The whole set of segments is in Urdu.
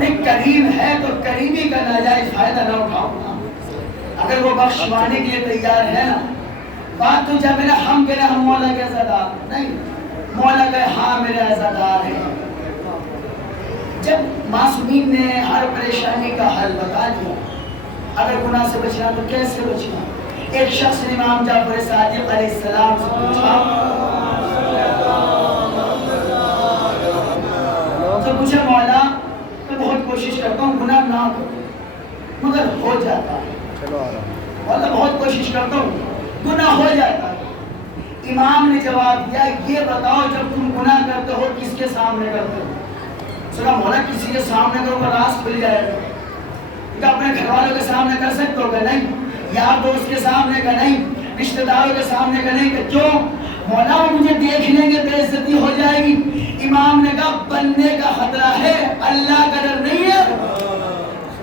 نہیں کریم ہے تو کریمی کا ناجائز فائدہ نہ اٹھاؤ نا. اگر وہ بخشوانے کے لیے تیار ہے نا، بات تو جب میرا ہم کہہ رہے ہم مولا کے عزادار نہیں، مولا کہے ہاں میرے عزادار ہیں. جب معصومین نے ہر پریشانی کا حل بتا دیا، اگر گناہ سے بچنا تو کیسے بچنا؟ ایک شخص نے امام جعفر صادق علیہ السلام سے پوچھا، تو پوچھا مولا میں بہت کوشش کرتا ہوں گناہ نہ کروں مگر ہو جاتا ہے، مولا بہت کوشش کرتا ہوں گناہ ہو جاتا ہے. امام نے جواب دیا یہ بتاؤ جب تم گناہ کرتے ہو کس کے سامنے کرتے ہو؟ سنا مولا کسی کے سامنے کرو گا راز کھل جائے گا. کیا اپنے گھر والوں کے سامنے کر سکتے ہو؟ کہ نہیں. یار دوست کے سامنے کا نہیں، رشتہ داروں کے سامنے کا نہیں. کہ کیوں؟ مولا وہ مجھے دیکھ لیں گے بے عزتی ہو جائے گی. امام نے کہا بندے کا خطرہ ہے، اللہ کا ڈر نہیں ہے.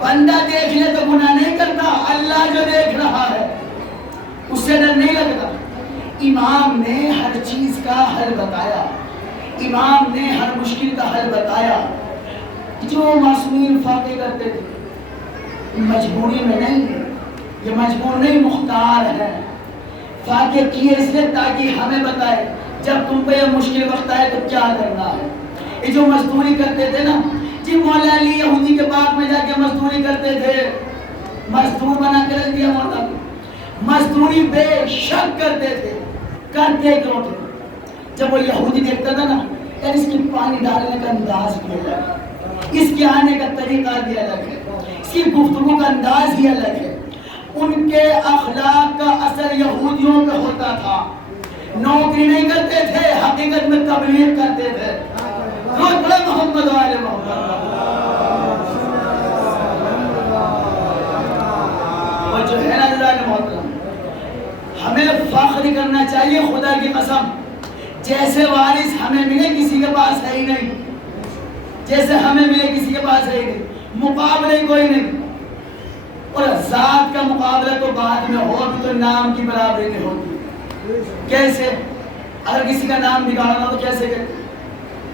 بندہ دیکھ لے تو گناہ نہیں کرتا، اللہ جو دیکھ رہا ہے اس سے ڈر نہیں لگتا. امام نے ہر چیز کا حل بتایا، امام نے ہر مشکل کا حل بتایا. جو معصومین فاتح کرتے تھے مجبوری میں نہیں، یہ مجبور نہیں مختار ہے. فاتح کیے اس لیے تاکہ ہمیں بتائے جب تم پہ یہ مشکل وقت آئے تو کیا کرنا ہے. یہ جو مزدوری کرتے تھے نا، جی مولا علی یہودی کے باغ میں جا کے مزدوری کرتے تھے، مزدور بنا کے رکھ دیا مولا. مزدوری بے شک کرتے تھے، کرتے کیوں تھے؟ جب وہ یہودی دیکھتا تھا نا یار اس کی پانی ڈالنے کا انداز بھی الگ ہے، اس کے آنے کا طریقہ بھی الگ ہے، اس کی گفتگو کا انداز ہی الگ ہے. ان کے اخلاق کا اثر یہودیوں پہ ہوتا تھا. نوکری نہیں کرتے تھے، حقیقت میں تبلیغ کرتے تھے. روز بڑے محمد والے محمد. وہ جو ہے نا اللہ محترم، ہمیں فخر کرنا چاہیے خدا کی قسم. جیسے وارث ہمیں ملے کسی کے پاس ہے ہی نہیں، جیسے ہمیں ملے کسی کے پاس ہے ہی نہیں. مقابلے کوئی نہیں، اور ذات کا مقابلہ تو بعد میں ہو، بھی تو نام کی برابری نہیں ہوتی. کیسے؟ اگر کسی کا نام بگاڑنا تو کیسے کرتے؟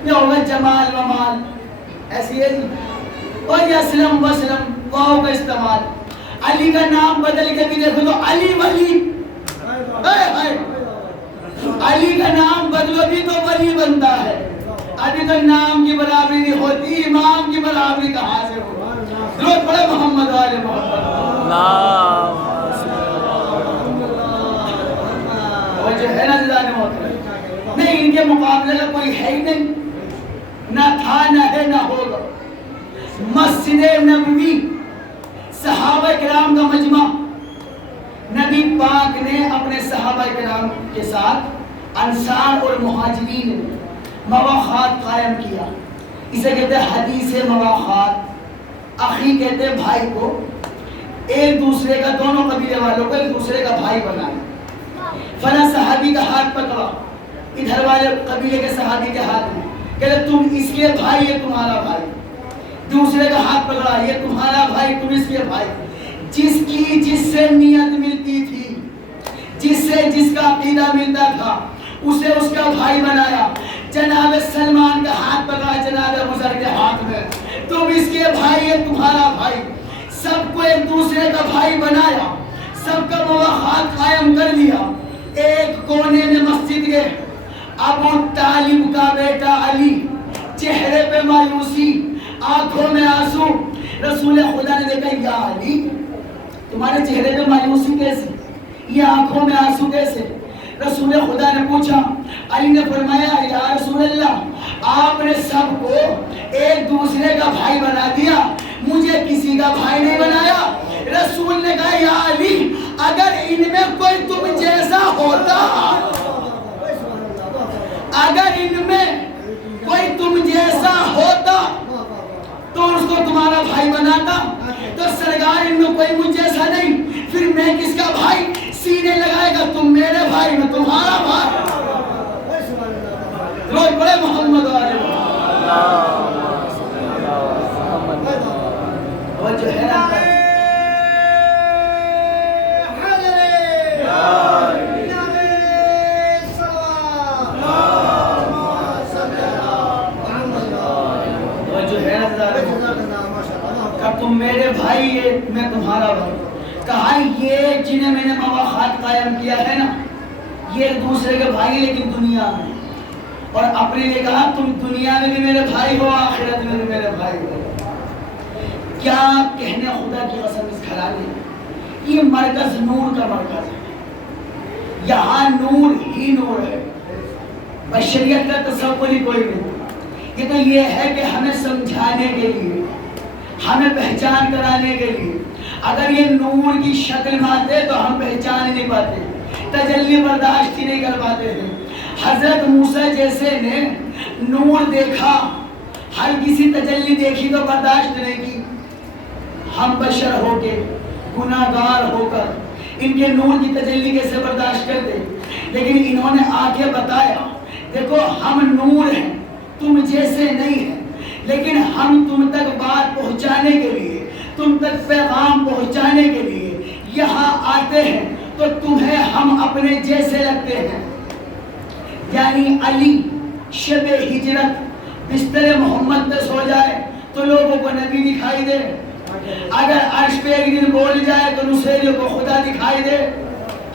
یہ ہوگا جمال و مال، ایسی ہے نہیں. اور یسلم وسلم واو کا استعمال. علی کا نام بدل کے بھی دیکھو تو علی ولی، علی کا نام بدلو بھی تو ولی بنتا ہے. ابھی تو نام کی برابری نہیں ہوتی، امام کی برابری کہاں سے ہو؟ درود پڑھے محمد والے محمد. وہ جو ہے نا اللہ محترم، نہیں ان کے مقابلے کا کوئی ہے ہی نہیں، نہ تھا نہ ہے نہ ہوگا. مسجد نبوی صحابہ کرام کا مجمع، نبی پاک نے اپنے صحابہ کرام کے ساتھ انصار اور مہاجرین مواخات قائم کیا. اسے کہتے ہیں حدیث مواخات. اخی کہتے ہیں بھائی کو، ایک دوسرے کا، دونوں قبیلے والوں کو ایک دوسرے کا بھائی بنائے. فلاں صحابی کا ہاتھ پکڑا ادھر والے قبیلے کے صحابی کے ہاتھ میں، کہتے تم اس کے بھائی، یہ تمہارا بھائی. دوسرے کا ہاتھ پکڑا، یہ تمہارا بھائی، تم اس کے بھائی. جس سے نیت ملتی تھی، جس کا عقیدہ ملتا تھا، اسے اس کا بھائی بنایا. جناب سلمان کا ہاتھ پکڑا جناب بزرگ کے ہاتھ میں، تم اس کے بھائی، یہ تمہارا بھائی. سب کو ایک دوسرے کا بھائی بنایا، سب کا مواخات قائم کر لیا. ایک کونے میں مسجد گئے. ابو طالب کا بیٹا علی، چہرے پہ مایوسی، آنکھوں میں آنسو. رسول خدا نے دیکھا یا علی تمہارے چہرے پہ مایوسی کیسے، یہ آنکھوں میں آنسو کیسے؟ رسول خدا نے پوچھا. علی نے فرمایا یا رسول اللہ آپ نے سب کو ایک دوسرے کا بھائی بنا دیا، مجھے کسی کا بھائی نہیں بنایا. رسول نے کہا یا علی اگر ان میں کوئی تم جیسا ہوتا، اگر ان میں کوئی تم جیسا ہوتا تو اس کو تمہارا بھائی بناتا. تو سرکار ان میں کوئی مجھ جیسا نہیں، پھر میں کس کا بھائی؟ سینے لگائے گا تم میرے بھائی، میں تمہارا بھائی. روز بڑے محمد والے وہ جو ہے نا کہا تم میرے بھائی میں تمہارا بھائی. کہا یہ جنہیں میں نے مواخات قائم کیا ہے نا یہ ایک دوسرے کے بھائی لیکن دنیا میں, اور اپنے نے کہا تم دنیا میں بھی میرے بھائی ہو آخرت میں بھی میرے بھائی ہو. کیا کہنے خدا کی قسم اس گھرانے, یہ مرکز نور کا مرکز ہے, یہاں نور ہی نور ہے, بشریت کا تصور ہی کوئی نہیں. یہ تو یہ ہے کہ ہمیں سمجھانے کے لیے, ہمیں پہچان کرانے کے لیے, اگر یہ نور کی شکل میں آتے تو ہم پہچان ہی نہیں پاتے, تجلی برداشت ہی نہیں کر پاتے تھے. حضرت موسیٰ جیسے نے نور دیکھا, ہر کسی تجلی دیکھی تو برداشت نہیں کی. ہم بشر ہو کے گناہ گار ہو کر ان کے نور کی تجلی کیسے برداشت کرتے, لیکن انہوں نے آ کے بتایا دیکھو ہم نور ہیں تم جیسے نہیں ہیں, لیکن ہم تم تک بات پہنچانے کے لیے, تم تک پیغام پہنچانے کے لیے یہاں آتے ہیں تو تمہیں ہم اپنے جیسے لگتے ہیں. یعنی علی شب ہجرت بستر محمد پہ سو جائے تو لوگوں کو نبی دکھائی دے, اگر عرش پہ ایک دن بول جائے تو نصیریوں کو خدا دکھائی دے.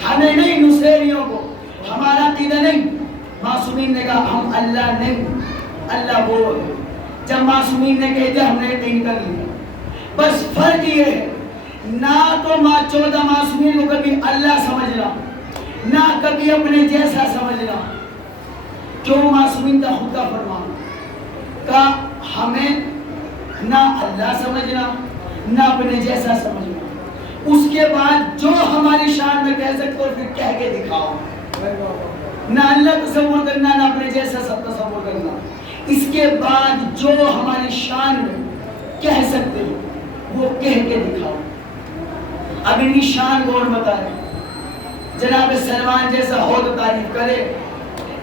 ہمیں نہیں, نصیریوں کو, ہمارا عقیدہ نہیں. معصومین نے کہا ہم اللہ نہیں, اللہ وہ ہے. جب معصومین نے کہہ دیا ہم نے یقین کر لیا. بس فرق یہ ہے نہ تو 14 معصومین کو کبھی اللہ سمجھنا, نہ کبھی اپنے جیسا سمجھنا. کیوں معصومین کا خود کا فرمان کا ہمیں نہ اللہ سمجھنا نہ اپنے جیسا سمجھنا. اس کے بعد جو ہماری شان میں کہہ سکتے ہو پھر کہہ کے دکھاؤ. نہ اللہ تصور کرنا نہ اپنے جیسا سب تصور کرنا. اس کے بعد جو ہماری شان میں کہہ سکتے ہو وہ کہہ کے دکھاؤ. اب انہی شان کو اور بتائیں. جناب سلمان جیسا ہو تو تعریف کرے,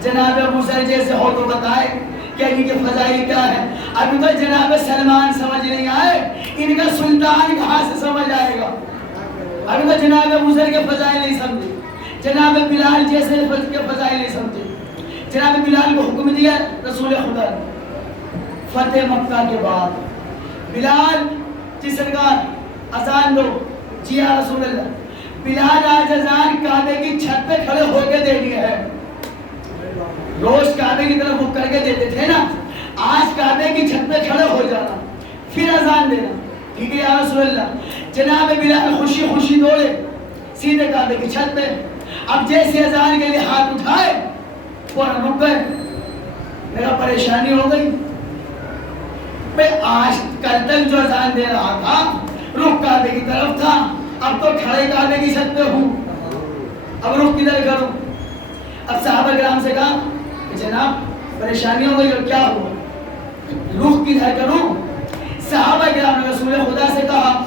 جناب موسیٰ جیسے ہو تو بتائے کہ ان کے فضائل کیا ہے. ابھی تو جناب سلمان سمجھ نہیں آئے, ان کا سلطان کہاں سے سمجھ آئے گا. ابھی تو جناب موسیٰ کے فضائل نہیں سمجھے, جناب بلال جیسے کے فضائل نہیں سمجھے. جناب بلال کو حکم دیا رسول خدا نے فتح مکہ کے بعد, بلال جی سرکار اذان دو. جی یا رسول اللہ. بلال آج اذان کعبے کی چھت پہ کھڑے ہو کے دینی ہے. روز کعبے کی طرف رخ کر کے دیتے تھے نا, آج کعبے کی چھت پہ کھڑے ہو جانا پھر اذان دینا. ٹھیک ہے یا رسول اللہ. جناب بلال خوشی خوشی دوڑے سیدھے کعبے کی چھت پہ. اب جیسے اذان کے لیے ہاتھ اٹھائے فوراً رک گئے. میرا پریشانی ہو گئی, میں آج کل تک جو اذان دے رہا تھا رخ کعبے کی طرف تھا, اب تو کھڑے کعبے کی چھت پہ ہوں, اب رخ کدھر کروں. اب صحابہ کرام سے کہا کہ جناب پریشانی ہو گئی اور کیا ہوا, رخ کدھر کروں. صحابہ کرام نے رسول خدا سے کہا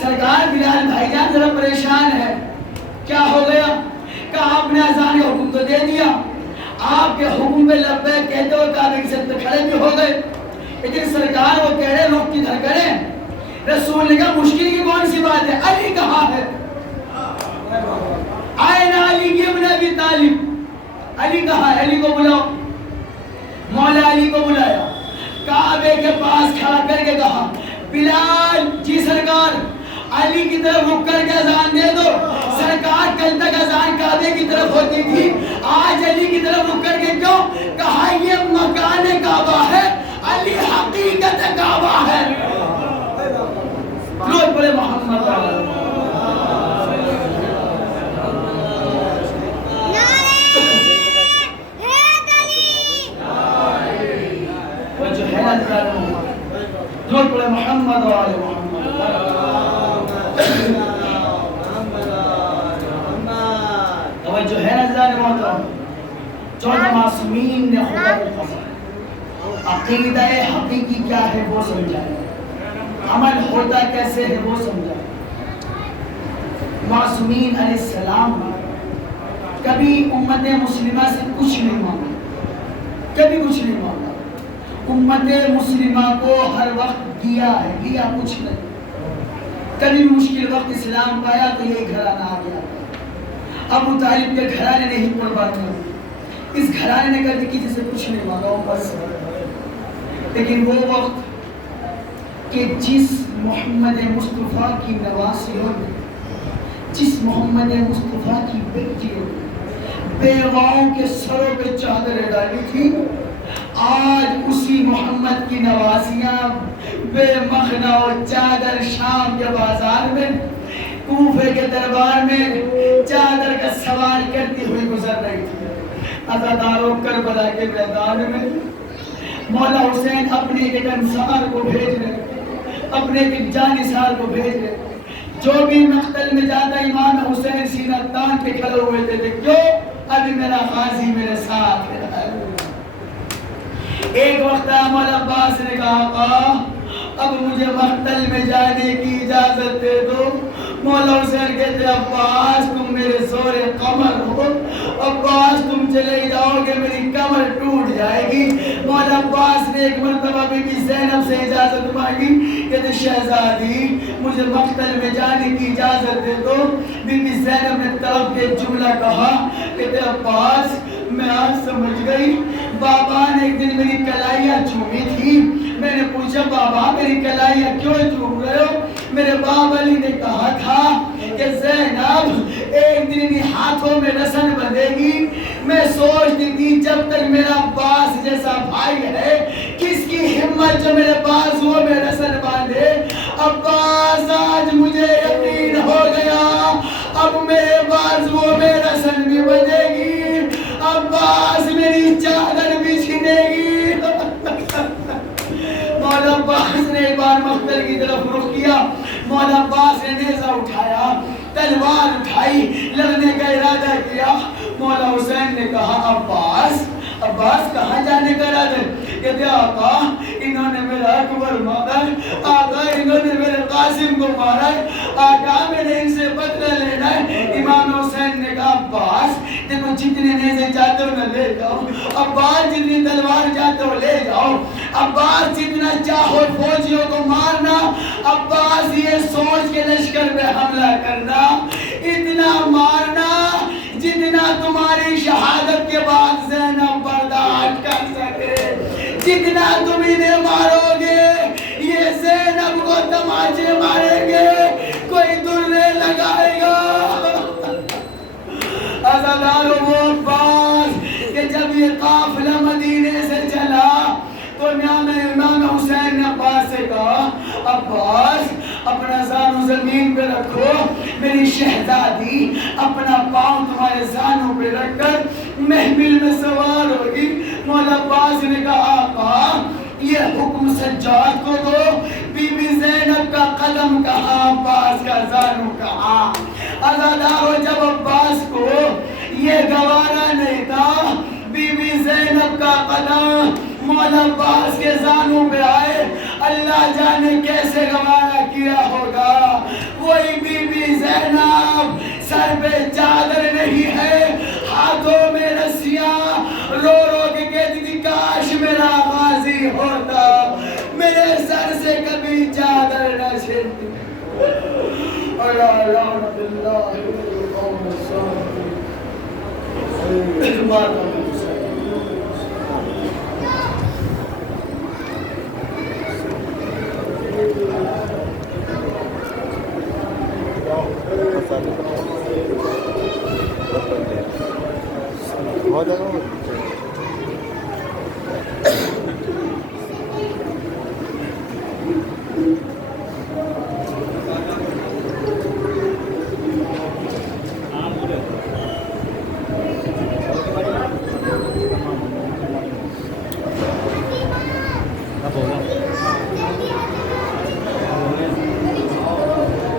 سرکار بلال بھائی جان ذرا پریشان ہے. کیا ہو گیا. کہا آپ نے اذان کا حکم تو دے دیا, آپ کے حکم پہ لبیک کہتے ہوئے کعبے کی چھت پہ کھڑے بھی ہو گئے, لیکن سرکار وہ کہہ رہے رخ کدھر کریں. رسول نے کہا مشکل کی کون سی بات ہے, علی کہاں ہے. آئے نا علی ابن ابی طالب, علی کہاں ہے, علی کو بلاؤ. مولا علی کو بلایا, کعبے کے پاس کھڑا کر کے کہا بلال جی سرکار علی کی طرف رک کر کے اذان دے دو. سرکار کل تک اذان کعبے کی طرف ہوتی تھی, آج علی کی طرف رک کر کے کیوں. کہا یہ مکان کعبہ ہے, علی حقیقت کعبہ ہے. لوگ بڑے محمد لوگ بڑے محمد والے توجہ ہے نظر محترم. 14 معصومین نے خدا کی قسم عقیدہ حقیقی کیا ہے وہ سمجھایا, عمل ہوتا کیسے ہے وہ سمجھایا. معصومین علیہ السلام کبھی امت مسلمہ سے کچھ نہیں مانگا, کبھی کچھ نہیں مانگا. امت مسلمہ کو ہر وقت دیا ہے, دیا کچھ نہیں. کبھی مشکل وقت اسلام پایا تو یہ گھرانہ آ گیا. ابو طالب کے گھرانے نے ہی قربانی, اس گھرانے نے کبھی کسی سے کچھ نہیں مانگا بس. لیکن وہ وقت کہ جس محمد مصطفیٰ کی نواسیوں نے، جس محمد مصطفیٰ کی بیٹیوں نے بیواؤں کے سروں پہ چادریں ڈالی تھی، آج اسی محمد کی نواسیاں بے مخنا و چادر شام کے بازار میں، کوفے کے دربار میں چادر کا سوال کرتی ہوئی گزر رہی تھی۔ عزاداروں کربلا کے میدان میں مولا حسین اپنے ایک انصار کو بھیج رہے، اپنے ایک جانثار کو بھیج رہے، جو بھی مقتل میں جاتا امام حسین سینہ تان کے کھڑے ہوئے تھے، کیوں؟ ابھی میرا غازی میرے ساتھ ہے۔ ایک وقت مولا عباس نے کہا آقا اب مجھے مقتل میں جانے کی اجازت دے دو۔ مولا حسین کہتے عباس تم میرے زور قمر ہو، عباس تم چلے جاؤ گے میری کمر ٹوٹ جائے گی۔ مولا عباس نے ایک مرتبہ بی بی زینب سے اجازت مانگی، کہتے شہزادی مجھے مقتل میں جانے کی اجازت دے دو۔ بی بی زینب نے طرف کے جملہ کہا، کہتے عباس میں آج سمجھ گئی، بابا نے ایک دن میری کلائیاں چومی تھی، میں نے پوچھا بابا میری کلائیاں کیوں چوم رہے ہو؟ میرے باپ علی نے کہا تھا کہ زینب ایک دن انہی ہاتھوں میں رسن بندھے گی۔ میں سوچتی تھی جب تک میرا عباس جیسا بھائی ہے کس کی ہمت جو میرے بازوؤں میں رسن باندھے۔ عباس آج مجھے یقین ہو گیا اب میرے بازوؤں میں رسن بھی بندھے گی، عباس میری چادر بھی چھنے گی۔ مولا عباس نے ایک بار مقتل کی طرف رخ کیا، مولا عباس نے نیزہ اٹھایا، تلوار اٹھائی، لڑنے کا ارادہ کیا۔ مولا حسین نے کہا عباس کہاں جانے کا ارادہ ہے؟ کہتے آقا انہوں نے میرا اکبر مارا، آقا انہوں نے میرے قاسم کو مارا، آقا میں نے ان سے بدلہ لینا ہے۔ امام حسین نے کہا عباس دیکھو جتنے نیزے چاہتے ہو نہ لے جاؤ، عباس جتنی تلوار چاہتے ہو لے جاؤ، عباس جتنا چاہو فوجیوں کو مارنا، عباس یہ سوچ کے لشکر پہ حملہ کرنا، اتنا مارنا جتنا تمہاری شہادت کے بعد زینب برداشت کر سکے، جتنا تم انہیں مارو گے یہ زینب کو تماچے ماریں گے، کوئی درے لگائے گا۔ عزاداروں وہ عباس کہ جب یہ قافلہ مدینے سے چلا تو امام حسین نے عباس سے کہا عباس اپنا زانو زمین پہ رکھو، میری شہزادی اپنا پاؤں تمہارے زانوں پہ رکھ کر محمل میں سوار ہوگی۔ مولا عباس نے کہا آقا یہ حکم سجاد کو دو، بی بی زینب کا قدم کہاں عباس کا زانو کہاں۔ عزاداروں جب عباس کو یہ گوارا نہیں تھا بی بی زینب کا قدم مولا عباس کے زانوں پہ آئے، اللہ جانے کیسے گوارا کیا ہوگا۔ وہی بی بی زینب سر پہ چادر نہیں ہے، ہاتھوں میں رسیاں، رو رو کے کہتی تھی کاش میرا غازی ہوتا، میرے سر سے کبھی چادر نہ چھنتی۔ اللہ لعنت اللہ القوم الظالمین۔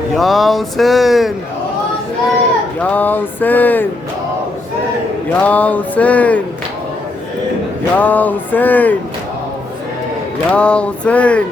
یا حسین یا حسین یا حسین یا حسین یا حسین